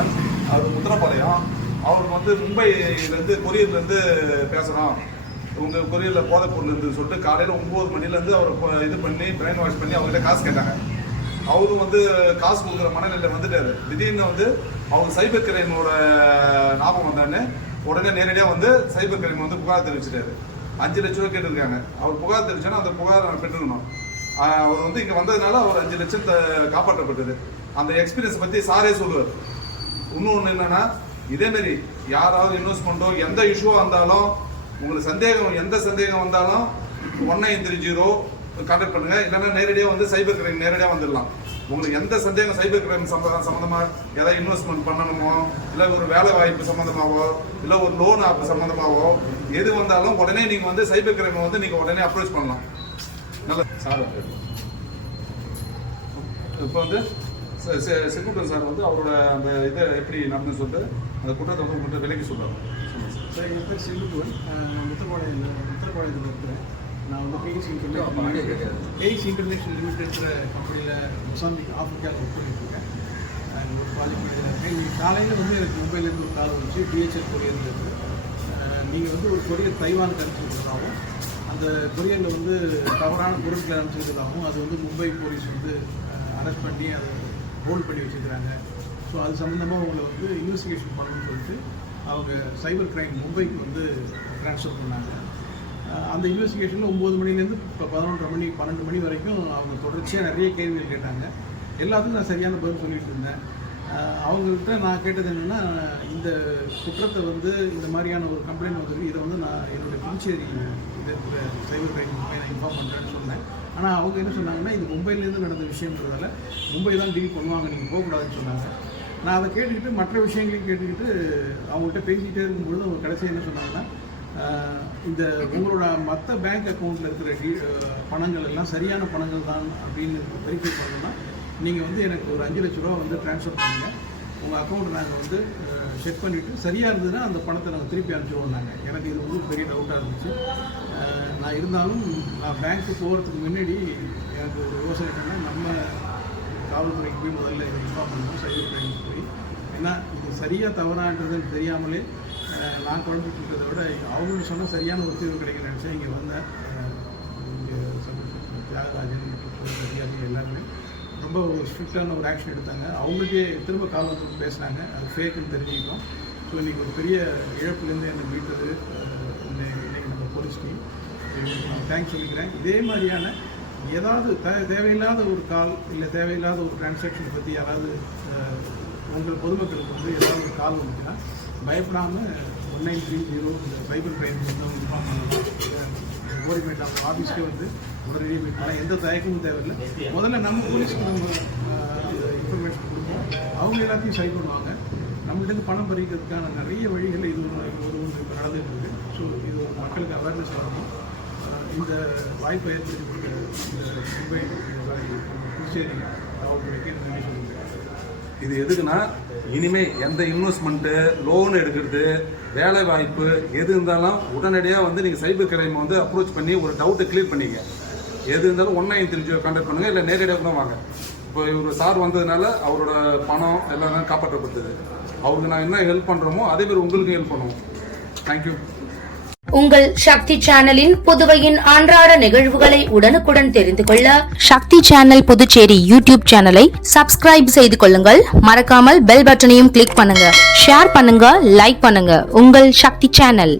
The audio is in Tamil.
ராஜ்குமார், அவர் முத்திரப்பாளையம். அவருக்கு வந்து மும்பைலேருந்து கொரியர்லேருந்து பேசுகிறோம், உங்கள் கொரியரில் போதைப் பொருள் இருந்துன்னு சொல்லிட்டு காலையில் 9 மணிலேருந்து அவர் இது பண்ணி பிரெயின் வாஷ் பண்ணி அவர்கிட்ட காசு கேட்டாங்க. அவரும் வந்து காசு கொடுக்குற மனநிலையில் வந்துட்டார். திடீர்னு வந்து அவர் சைபர் கிரைமோட ஞாபகம் வந்தான்னு உடனே நேரடியாக வந்து சைபர் கிரைம் வந்து புகார் தெரிவிச்சிட்டாரு. 5 லட்ச ரூபா கேட்டிருக்காங்க. அவர் புகார் தெரிவிச்சோன்னா அந்த புகார் பெற்றுக்கணும். அவர் வந்து இங்கே வந்ததுனால அவர் 5 லட்சத்தை காப்பாற்றப்பட்டது. அந்த எக்ஸ்பீரியன்ஸ் பற்றி சாரே சொல்லுவார். இன்னொன்று என்னன்னா, இதேமாரி யாராவது இன்வெஸ்ட்மெண்ட்டோ எந்த இஷ்யூவாக இருந்தாலும் உங்களுக்கு எந்த சந்தேகம் வந்தாலும் 1930 கான்டாக்ட் பண்ணுங்க. இல்லைன்னா நேரடியாக வந்து சைபர் கிரைம் நேரடியாக வந்துடலாம். உங்களுக்கு எந்த சந்தேகம் சைபர் கிரைம் சம்மந்தமாக ஏதாவது இன்வெஸ்ட்மெண்ட் பண்ணணுமோ, இல்லை ஒரு வேலை வாய்ப்பு சம்மந்தமாகவோ, இல்லை ஒரு லோன் ஆப் சம்மந்தமாகவோ எது வந்தாலும் உடனே நீங்கள் வந்து சைபர் கிரைமை வந்து நீங்கள் உடனே அப்ரோச் பண்ணலாம். நல்ல சார் இப்போ வந்து செக்யூரிட்டி சார் வந்து அவரோட அந்த இதை எப்படி நடந்துன்னு சொல்லிட்டு அந்த குற்றத்தை வந்து உங்கள்கிட்ட விலக்கி சொல்லுவாங்க. சார் எங்கள் பேர் செல்லுக்குவன். முத்திரப்பாளையத்தில் இருக்கிறேன். நான் வந்து பேய்ஸ் இன்டர்நேஷனல் லிமிடெட்ன்ற கம்பெனியில் மொசாம்பிக் ஆஃப்ரிக்காவில் ஒர்க் பண்ணிட்டுருக்கேன். ஒரு ப்ராஜெக்ட் காலையில் வந்து எனக்கு மும்பைலேருந்து ஒரு கால் வந்துச்சு, DHL கொரியரில் இருக்குது. நீங்கள் வந்து ஒரு கொரியர் தைவானுக்கு அனுப்பிச்சிருக்கிறதாகவும், அந்த கொரியரில் வந்து தவறான பொருட்களை அனுப்பிச்சிருக்கிறதாகவும், அது வந்து மும்பை போலீஸ் வந்து அரெஸ்ட் பண்ணி அதை ஹோல்ட் பண்ணி வச்சுருக்கிறாங்க. ஸோ அது சம்மந்தமாக அவங்களை வந்து இன்வெஸ்டிகேஷன் பண்ணணும்னு சொல்லிட்டு அவங்க சைபர் கிரைம் மும்பைக்கு வந்து ட்ரான்ஸ்ஃபர் பண்ணாங்க. அந்த இன்வெஸ்டிகேஷனில் 9 மணிலேருந்து இப்போ 11:30 மணி 12 மணி வரைக்கும் அவங்க தொடர்ச்சியாக நிறைய கேள்விகள் கேட்டாங்க. எல்லாத்துக்கும் நான் சரியான பதில் சொல்லிட்டு இருந்தேன். அவங்கள்ட்ட நான் கேட்டது என்னென்னா, இந்த குற்றத்தை வந்து இந்த மாதிரியான ஒரு கம்ப்ளைண்ட் வந்து இதை வந்து நான் என்னுடைய புதுச்சேரி இதை சைபர் கிரைம் மும்பை நான் இன்ஃபார்ம் பண்ணுறேன்னு சொன்னேன். ஆனால் அவங்க என்ன சொன்னாங்கன்னா, இது மும்பையிலேருந்து நடந்த விஷயம்ன்றதால மும்பை தான் டீல் பண்ணுவாங்க, நீங்கள் போகக்கூடாதுன்னு சொன்னாங்க. நான் அதை கேட்டுக்கிட்டு மற்ற விஷயங்களையும் கேட்டுக்கிட்டு அவங்கள்ட்ட பேசிக்கிட்டே இருக்கும்பொழுது அவங்க கடைசியாக என்ன சொன்னாங்கன்னா, இந்த உங்களோட மற்ற பேங்க் அக்கௌண்ட்டில் இருக்கிற பணங்கள் எல்லாம் சரியான பணங்கள் தான் அப்படின்னு வெரிஃபை பண்ணணும்னா நீங்கள் வந்து எனக்கு ஒரு 5 லட்ச ரூபா வந்து ட்ரான்ஸ்ஃபர் பண்ணுங்கள். உங்கள் அக்கௌண்ட்டை நாங்கள் வந்து செக் பண்ணிவிட்டு சரியாக இருந்ததுன்னா அந்த பணத்தை நாங்கள் திருப்பி அனுப்பிச்சிடுவோம்னாங்க. எனக்கு இது வந்து பெரிய டவுட்டாக இருந்துச்சு. நான் இருந்தாலும் நான் பேங்க்கு போகிறதுக்கு முன்னாடி எனக்கு ஒரு யோசனை என்னென்னா, நம்ம காவல்துறைக்கு போய் முதல்ல இதை இன்ஃபார்ம் பண்ணணும், சைபர் கிரைமுக்கு போய். ஏன்னா இது சரியாக தவறான்றதுன்னு தெரியாமலே நான் குழம்பிட்டு இருக்கிறத விட அவங்களுக்கு சொன்னால் சரியான ஒரு தீர்வு கிடைக்க நினச்சேன். இங்கே வந்தேன். இங்கே தியாகராஜன் மற்றும் அதிகாரிகள் எல்லாருமே ரொம்ப ஒரு ஸ்ட்ரிக்டான ஒரு ஆக்ஷன் எடுத்தாங்க. அவங்களுக்கே திரும்ப காவல்துறை பேசினாங்க, அது ஃபேக்குன்னு தெரிஞ்சுக்கிட்டோம். ஸோ இன்றைக்கி ஒரு பெரிய இழப்புலேருந்து என்னை மீட்டது இன்றைக்கி நம்ம போலீஸ் டீம். நான் தேங்க்ஸ் சொல்லிக்கிறேன். இதே மாதிரியான ஏதாவது தேவையில்லாத ஒரு கால் இல்லை தேவையில்லாத ஒரு டிரான்சாக்ஷனை பற்றி யாராவது உங்கள் பொதுமக்களுக்கு வந்து ஏதாவது ஒரு கால் வந்துச்சுன்னா பயப்படாமல் 1930 இந்த சைபர் கிரைம் வந்து இன்ஃபார்ம் பண்ணலாம். கோரிமேட் அவங்க ஆஃபீஸ்க்கே வந்து உடனடியாக மீட் பண்ணலாம். எந்த தயக்கமும் தேவையில்லை. முதல்ல நம்ம போலீஸ்க்கு நம்ம இன்ஃபர்மேஷன் கொடுப்போம், அவங்க எல்லாத்தையும் சரி பண்ணுவாங்க. நம்மள்டேருந்து பணம் பறிக்கிறதுக்கான நிறைய வழிகள் இது ஒரு இப்போ நடந்துகிட்டு இருக்குது. ஸோ இது ஒரு மக்களுக்கு அவேர்னஸ் வரணும். இந்த வாய்ப்பை ஏற்படுத்தி கொடுத்த இந்த மும்பை புதுச்சேரி காவல்துறைக்கு நன்றி சொல்லுங்கள். இது எதுக்குன்னா, இனிமேல் எந்த இன்வெஸ்ட்மெண்ட்டு, லோன் எடுக்கிறது, வேலை வாய்ப்பு எது இருந்தாலும் உடனடியாக வந்து நீங்கள் சைபர் கிரைம் வந்து அப்ரோச் பண்ணி ஒரு டவுட்டை கிளியர் பண்ணிங்க. எது இருந்தாலும் 1930 கான்டாக்ட் பண்ணுங்கள், இல்லை நேரடியாக கூட வாங்க. இப்போ இவர் சார் வந்ததுனால அவரோட பணம் எல்லாம் காப்பாற்றப்பட்டது. அவருக்கு நான் என்ன ஹெல்ப் பண்ணுறோமோ அதேமாதிரி உங்களுக்கு ஹெல்ப் பண்ணுவோம். தேங்க்யூ. உங்கள் சக்தி சேனலின் புதுவையின் அன்றாட நிகழ்வுகளை உடனுக்குடன் தெரிந்து கொள்ள சக்தி சேனல் புதுச்சேரி யூடியூப் சேனலை சப்ஸ்கிரைப் செய்து கொள்ளுங்கள். மறக்காமல் பெல் பட்டனையும் கிளிக் பண்ணுங்க, ஷேர் பண்ணுங்க, லைக் பண்ணுங்க. உங்கள் சக்தி சேனல்.